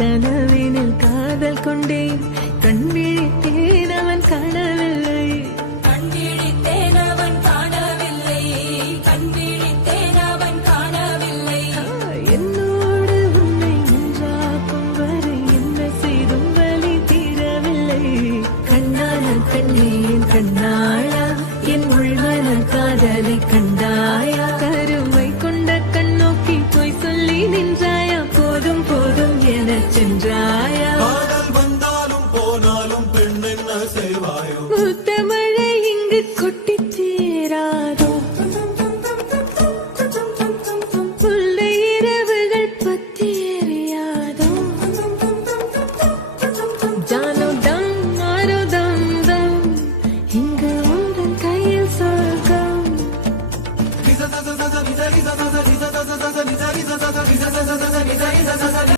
கனவினில் காதல் கொண்டேன் கண் விழித்தேன் அவன் காணவில்லை கண் விழித்தேன் அவன் காணவில்லை கண் விழித்தேன் அவன் காணவில்லை என்னோடு உன்னை ஒன்றாக்கும் வரை என்ன செய்தும் வலி தீரவில்லை கண்ணான கண்ணேன் கண்ணாளா என் உள்மன காதலை கண்டாயா கருமை கொண்ட கண்ணோக்கி போய் சொல்லி நின்றாயா போதும் போதும் எனச் சென்றாய்